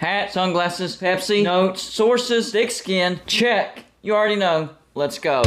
Hat, sunglasses, Pepsi, notes, sources, thick skin, check. You already know. Let's go.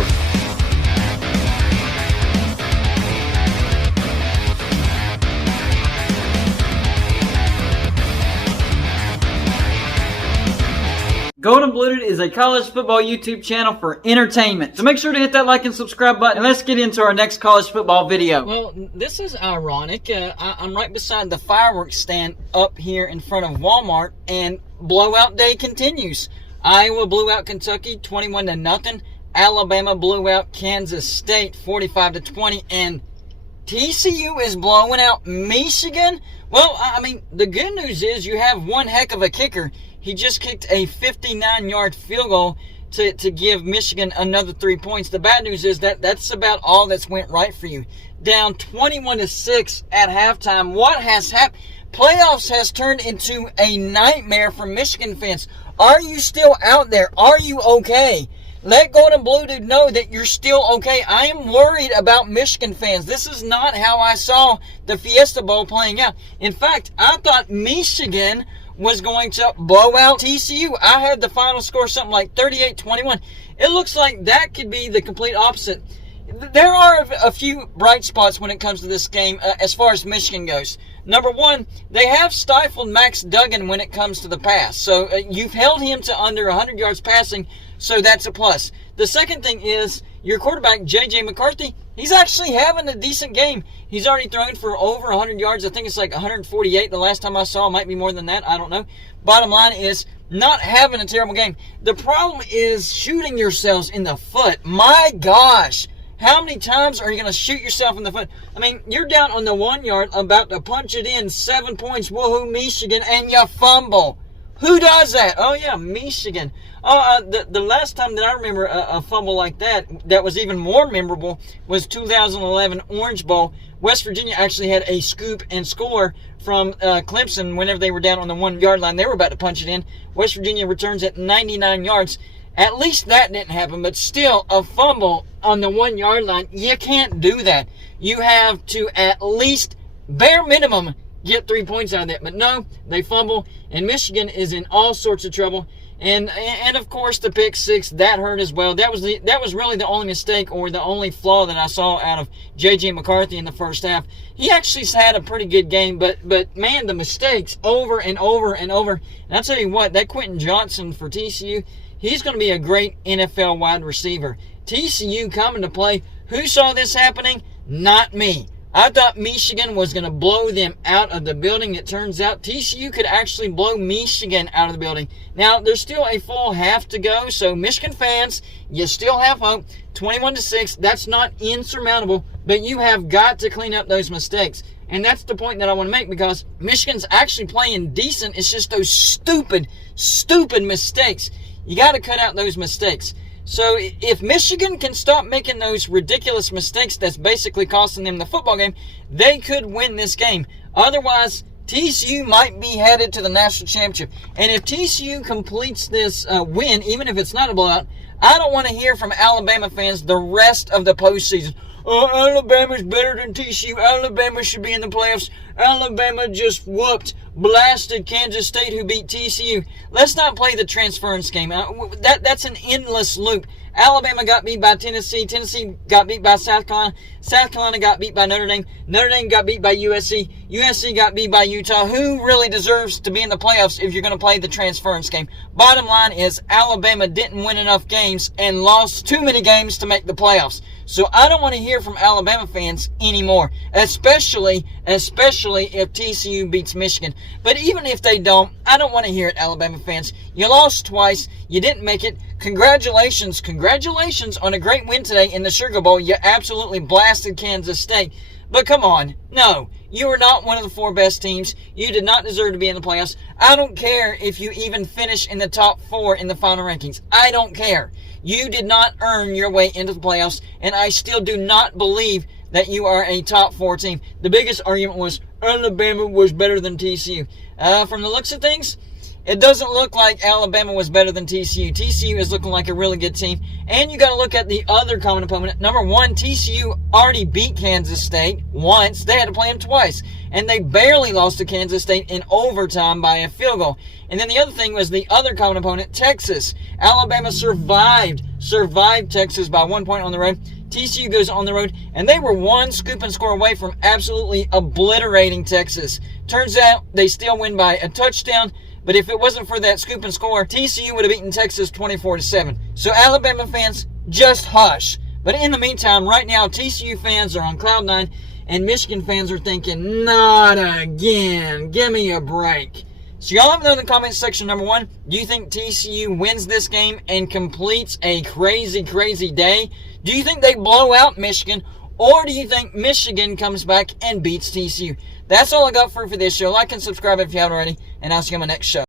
Golden Blued is a college football YouTube channel for entertainment. So make sure to hit that like and subscribe button, and let's get into our next college football video. Well, this is ironic. I'm right beside the fireworks stand up here in front of Walmart, and blowout day continues. Iowa blew out Kentucky 21-0. Alabama blew out Kansas State 45-20, and TCU is blowing out Michigan. Well, I mean, the good news is you have one heck of a kicker. He just kicked a 59-yard field goal to give Michigan another 3 points. The bad news is that's about all that's went right for you. Down 21-6 at halftime. What has happened? Playoffs has turned into a nightmare for Michigan fans. Are you still out there? Are you okay? Let Golden Blue Dude know that you're still okay. I am worried about Michigan fans. This is not how I saw the Fiesta Bowl playing out. In fact, I thought Michigan was going to blow out TCU. I had the final score something like 38-21. It looks like that could be the complete opposite. There are a few bright spots when it comes to this game as far as Michigan goes. Number one, they have stifled Max Duggan when it comes to the pass. So you've held him to under 100 yards passing, so that's a plus. The second thing is your quarterback, J.J. McCarthy, he's actually having a decent game. He's already thrown for over 100 yards. I think it's like 148 the last time I saw. It might be more than that. I don't know. Bottom line is not having a terrible game. The problem is shooting yourselves in the foot. My gosh. How many times are you going to shoot yourself in the foot? I mean, you're down on the 1 yard, about to punch it in, 7 points, woohoo, Michigan, and you fumble. Who does that? Oh, yeah, Michigan. The last time that I remember a fumble like that was even more memorable was 2011 Orange Bowl. West Virginia actually had a scoop and score from Clemson whenever they were down on the 1 yard line. They were about to punch it in. West Virginia returns at 99 yards. At least that didn't happen, but still, a fumble on the 1 yard line, you can't do that. You have to at least, bare minimum, get 3 points out of that. But no, they fumble, and Michigan is in all sorts of trouble. And of course, the pick six, that hurt as well. That was really the only mistake or the only flaw that I saw out of J.J. McCarthy in the first half. He actually had a pretty good game, but man, the mistakes over and over and over. And I'll tell you what, that Quentin Johnson for TCU, he's going to be a great NFL wide receiver. TCU coming to play. Who saw this happening? Not me. I thought Michigan was going to blow them out of the building. It turns out TCU could actually blow Michigan out of the building. Now, there's still a full half to go, so Michigan fans, you still have hope. 21-6, that's not insurmountable, but you have got to clean up those mistakes. And that's the point that I want to make, because Michigan's actually playing decent. It's just those stupid mistakes. You got to cut out those mistakes. So if Michigan can stop making those ridiculous mistakes that's basically costing them the football game, they could win this game. Otherwise, TCU might be headed to the national championship. And if TCU completes this win, even if it's not a blowout, I don't want to hear from Alabama fans the rest of the postseason. Oh, Alabama's better than TCU. Alabama should be in the playoffs. Alabama just blasted Kansas State, who beat TCU. Let's not play the transference game. That's an endless loop. Alabama got beat by Tennessee. Tennessee got beat by South Carolina. South Carolina got beat by Notre Dame. Notre Dame got beat by USC. USC got beat by Utah. Who really deserves to be in the playoffs if you're going to play the transference game? Bottom line is Alabama didn't win enough games and lost too many games to make the playoffs. So I don't want to hear from Alabama fans anymore, especially if TCU beats Michigan. But even if they don't, I don't want to hear it, Alabama fans. You lost twice. You didn't make it. Congratulations on a great win today in the Sugar Bowl. You absolutely blasted Kansas State. But come on, no. You are not one of the 4 best teams. You did not deserve to be in the playoffs. I don't care if you even finish in the top 4 in the final rankings. I don't care. You did not earn your way into the playoffs, and I still do not believe that you are a top 4 team. The biggest argument was Alabama was better than TCU. From the looks of things, it doesn't look like Alabama was better than TCU. TCU is looking like a really good team. And you got to look at the other common opponent. Number one, TCU already beat Kansas State once. They had to play them twice. And they barely lost to Kansas State in overtime by a field goal. And then the other thing was the other common opponent, Texas. Alabama survived Texas by 1 point on the road. TCU goes on the road, and they were one scoop and score away from absolutely obliterating Texas. Turns out they still win by a touchdown. But if it wasn't for that scoop and score, TCU would have beaten Texas 24-7. So Alabama fans, just hush. But in the meantime, right now, TCU fans are on cloud nine, and Michigan fans are thinking, not again. Give me a break. So y'all let me know in the comments section, number one, do you think TCU wins this game and completes a crazy, crazy day? Do you think they blow out Michigan? Or do you think Michigan comes back and beats TCU? That's all I got for this show. Like and subscribe if you haven't already, and I'll see you on my next show.